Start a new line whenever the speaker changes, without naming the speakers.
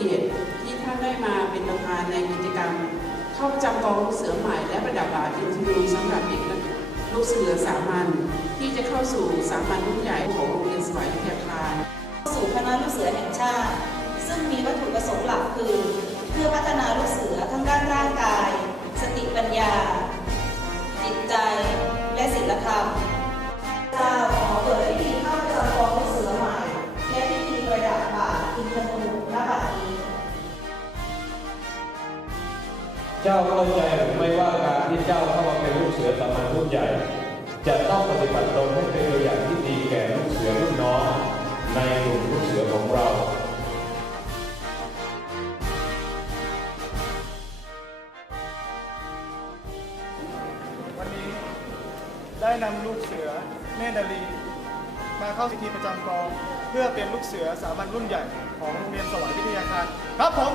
เกียรติที่ท่านได้มาเป็นประธานในกิจกรรม เข้าประจำกองลูกเสือใหม่และประดับบาอินทรูสำหรับเด็กลูกเสือสามัญที่จะเข้าสู่สามัญรุ่นใหญ่ของโรงเรียนสวายวิทยาคาร
สู่คณะลูกเสือแห่งชาติ
จ้าเข้าใจหรือไม่ว่าการที่เจ้าเข้ามาเป็นลูกเสือสามัญรุ่นใหญ่ จะต้องปฏิบัติตนให้เป็นตัวอย่างที่ดีแก่ลูกเสือรุ่นน้องในกลุ่มลูกเสือของเรา
วันนี้ได้นำลูกเสือเนตรนารีมาเข้าพิธีประจำกอง เพื่อเป็นลูกเสือสามัญรุ่นใหญ่ของโรงเรียนสวายวิทยาคารครับผม